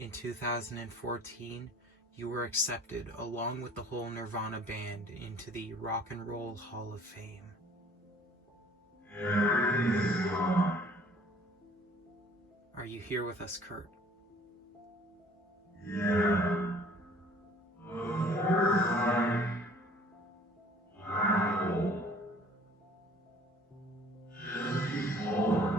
In 2014, you were accepted, along with the whole Nirvana band, into the Rock and Roll Hall of Fame. Everything is gone. Are you here with us, Kurt? Yeah. Of course, black hole. Just keep falling.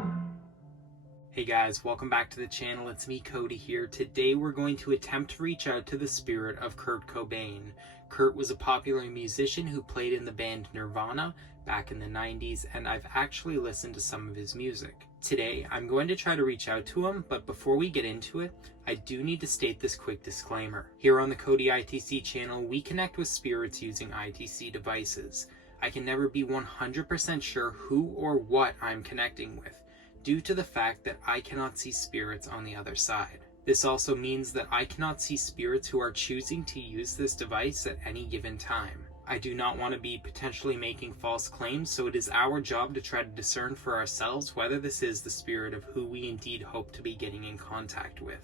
Hey guys, welcome back to the channel. It's me, Cody, here. Today we're going to attempt to reach out to the spirit of Kurt Cobain. Kurt was a popular musician who played in the band Nirvana back in the 90s, and I've actually listened to some of his music. Today, I'm going to try to reach out to him, but before we get into it, I do need to state this quick disclaimer. Here on the Cody ITC channel, we connect with spirits using ITC devices. I can never be 100% sure who or what I'm connecting with, due to the fact that I cannot see spirits on the other side. This also means that I cannot see spirits who are choosing to use this device at any given time. I do not want to be potentially making false claims, so it is our job to try to discern for ourselves whether this is the spirit of who we indeed hope to be getting in contact with.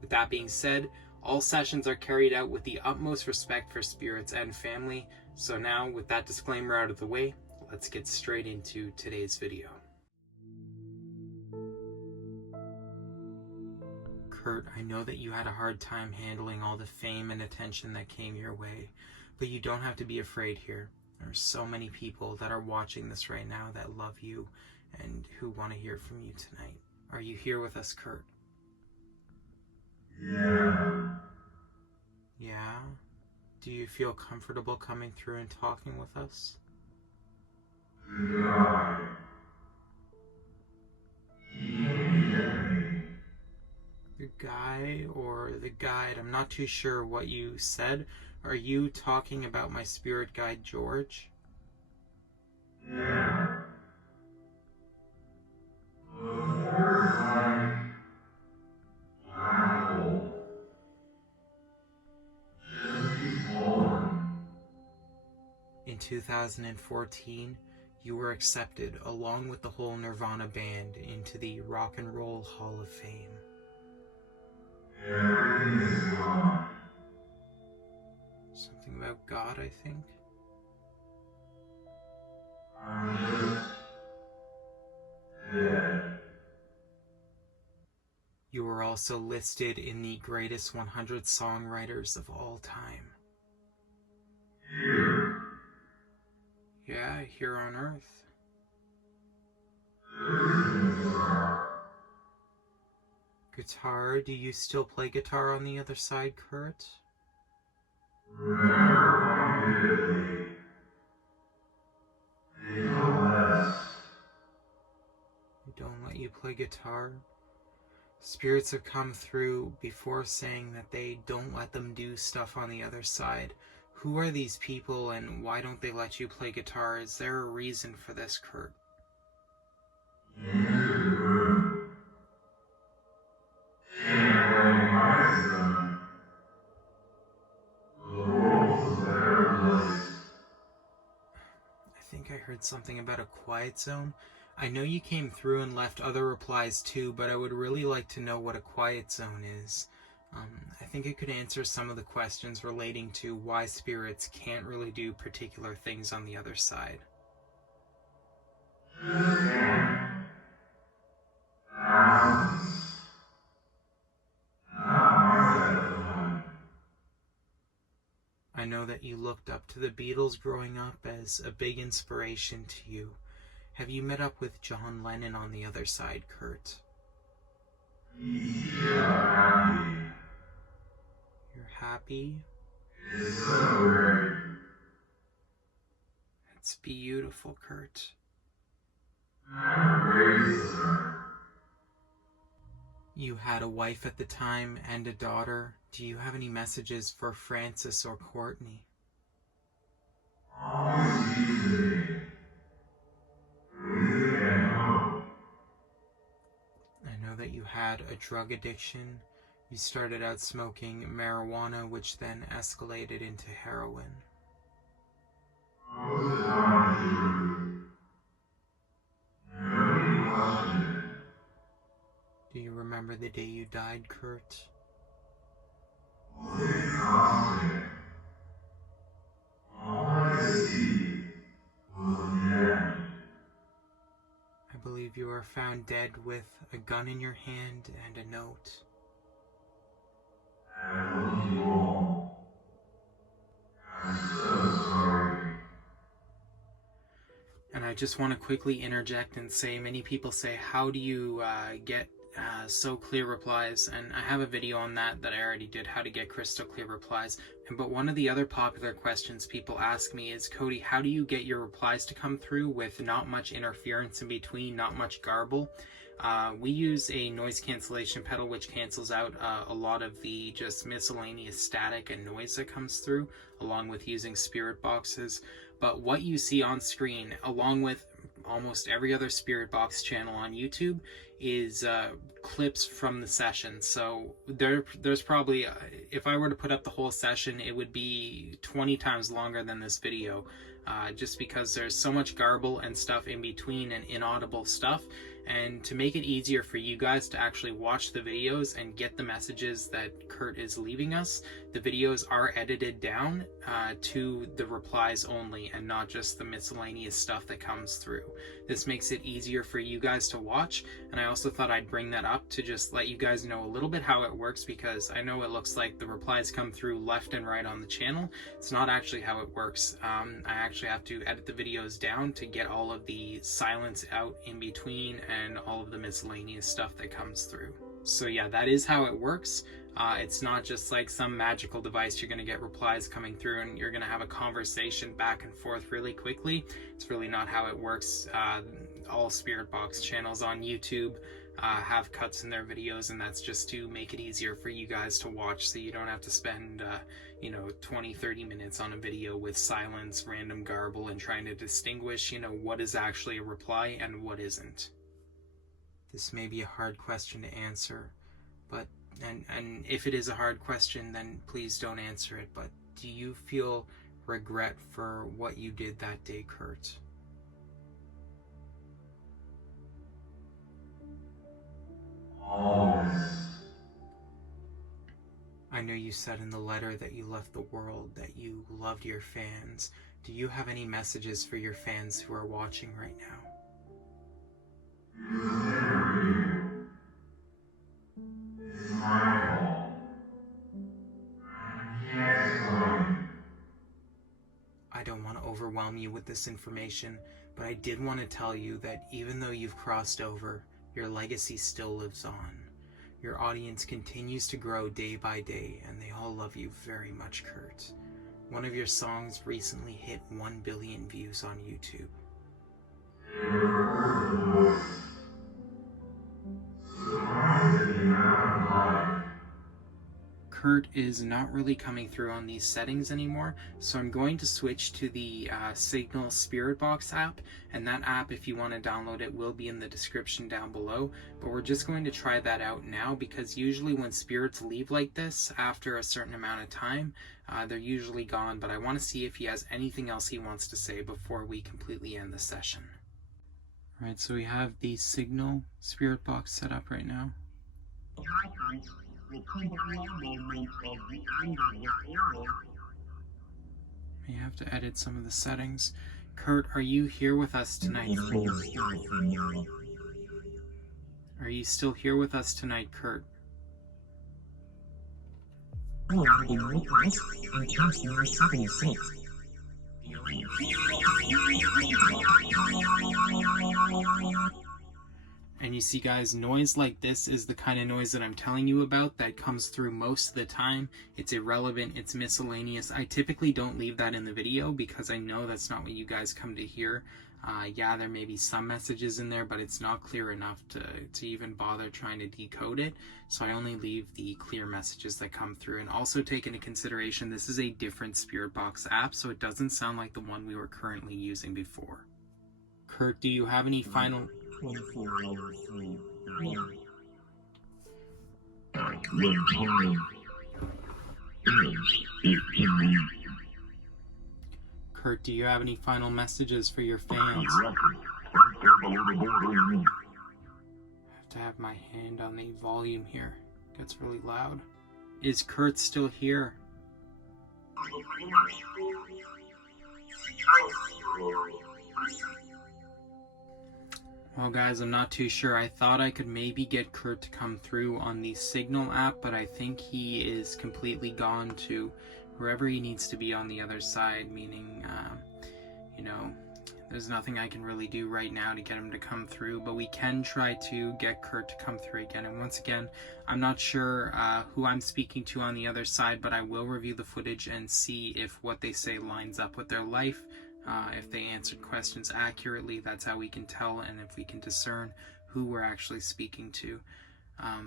With that being said, all sessions are carried out with the utmost respect for spirits and family. So now, with that disclaimer out of the way, let's get straight into today's video. Kurt, I know that you had a hard time handling all the fame and attention that came your way, but you don't have to be afraid here. There are so many people that are watching this right now that love you and who want to hear from you tonight. Are you here with us, Kurt? Yeah. Yeah? Do you feel comfortable coming through and talking with us? The guy. He came to get me. The guy or the guide? I'm not too sure what you said. Are you talking about my spirit guide, George? Yeah. Of course, black hole. Just keep falling. In 2014, you were accepted, along with the whole Nirvana band, into the Rock and Roll Hall of Fame. Everything is gone. Something about God, I think. I'm just dead. You were also listed in the greatest 100 songwriters of all time. Here. Yeah, here on Earth. Guitar? Do you still play guitar on the other side, Kurt? Remember vividly. They don't let. They don't let you play guitar? Spirits have come through before saying that they don't let them do stuff on the other side. Who are these people and why don't they let you play guitar? Is there a reason for this, Kurt? Into the room. Can't recognize them. The world's a better place. I think I heard something about a quiet zone. I know you came through and left other replies too, but I would really like to know what a quiet zone is. I think it could answer some of the questions relating to why spirits can't really do particular things on the other side. Just can't. Thousands. Not my side of the line. I know that you looked up to the Beatles growing up as a big inspiration to you. Have you met up with John Lennon on the other side, Kurt? He's happy. You're happy? It's so great. It's beautiful, Kurt. I'm great, sir. You had a wife at the time and a daughter. Do you have any messages for Francis or Courtney? Always easy. Breathe and hope. I know that you had a drug addiction. You started out smoking marijuana, which then escalated into heroin. Most of the time, nobody questioned it. Do you remember the day you died, Kurt? Was it constant? All I could see was the end. I believe you were found dead with a gun in your hand and a note. I love you all. I'm so sorry. And I just want to quickly interject and say, many people say, how do you get so clear replies? And I have a video on that I already did, how to get crystal clear replies. But one of the other popular questions people ask me is, Cody, how do you get your replies to come through with not much interference in between, not much garble? We use a noise cancellation pedal which cancels out a lot of the just miscellaneous static and noise that comes through, along with using spirit boxes. But what you see on screen, along with almost every other spirit box channel on YouTube, is clips from the session. So there's probably, if I were to put up the whole session, it would be 20 times longer than this video, just because there's so much garble and stuff in between and inaudible stuff. And to make it easier for you guys to actually watch the videos and get the messages that Kurt is leaving us, the videos are edited down to the replies only and not just the miscellaneous stuff that comes through. This makes it easier for you guys to watch, and I also thought I'd bring that up to just let you guys know a little bit how it works, because I know it looks like the replies come through left and right on the channel. It's not actually how it works. I actually have to edit the videos down to get all of the silence out in between and all of the miscellaneous stuff that comes through. So yeah, that is how it works. It's not just like some magical device you're going to get replies coming through and you're going to have a conversation back and forth really quickly. It's really not how it works. All spirit box channels on YouTube have cuts in their videos, and that's just to make it easier for you guys to watch, so you don't have to spend 20-30 minutes on a video with silence, random garble, and trying to distinguish what is actually a reply and what isn't. This may be a hard question to answer, but and if it is a hard question, then please don't answer it, but do you feel regret for what you did that day, Kurt? Always. I know you said in the letter that you left the world, that you loved your fans. Do you have any messages for your fans who are watching right now? It was never you. It's my fault. I can't explain. I don't want to overwhelm you with this information, but I did want to tell you that even though you've crossed over, your legacy still lives on. Your audience continues to grow day by day, and they all love you very much, Kurt. One of your songs recently hit 1 billion views on YouTube. They recorded the voice. Surprised at the amount of life. Kurt is not really coming through on these settings anymore, so I'm going to switch to the Signal Spirit Box app, and that app, if you want to download it, will be in the description down below. But we're just going to try that out now, because usually when spirits leave like this after a certain amount of time, they're usually gone, but I want to see if he has anything else he wants to say before we completely end the session. Alright, so we have the Signal Spirit Box set up right now. May have to edit some of the settings. Kurt, are you here with us tonight? Are you still here with us tonight, Kurt? And you see, guys, noise like this is the kind of noise that I'm telling you about that comes through most of the time. It's irrelevant, it's miscellaneous. I typically don't leave that in the video because I know that's not what you guys come to hear. Yeah, there may be some messages in there, but it's not clear enough to even bother trying to decode it. So I only leave the clear messages that come through. And also take into consideration, this is a different Spirit Box app, so it doesn't sound like the one we were currently using before. Kurt, do you have any final... Kurt, do you have any final messages for your fans? I have to have my hand on the volume here. It gets really loud. Is Kurt still here? Well, guys, I'm not too sure. I thought I could maybe get Kurt to come through on the Signal app, but I think he is completely gone to wherever he needs to be on the other side, meaning, you know, there's nothing I can really do right now to get him to come through, but we can try to get Kurt to come through again. And once again, I'm not sure who I'm speaking to on the other side, but I will review the footage and see if what they say lines up with their life. If they answered questions accurately, that's how we can tell, and if we can discern who we're actually speaking to.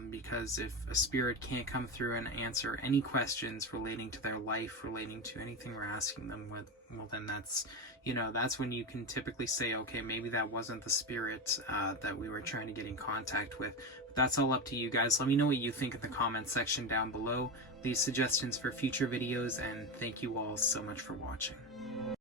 Because if a spirit can't come through and answer any questions relating to their life, relating to anything we're asking them with, well, then that's, you know, that's when you can typically say, okay, maybe that wasn't the spirit that we were trying to get in contact with. But that's all up to you guys. Let me know what you think in the comment section down below. Leave suggestions for future videos, and thank you all so much for watching.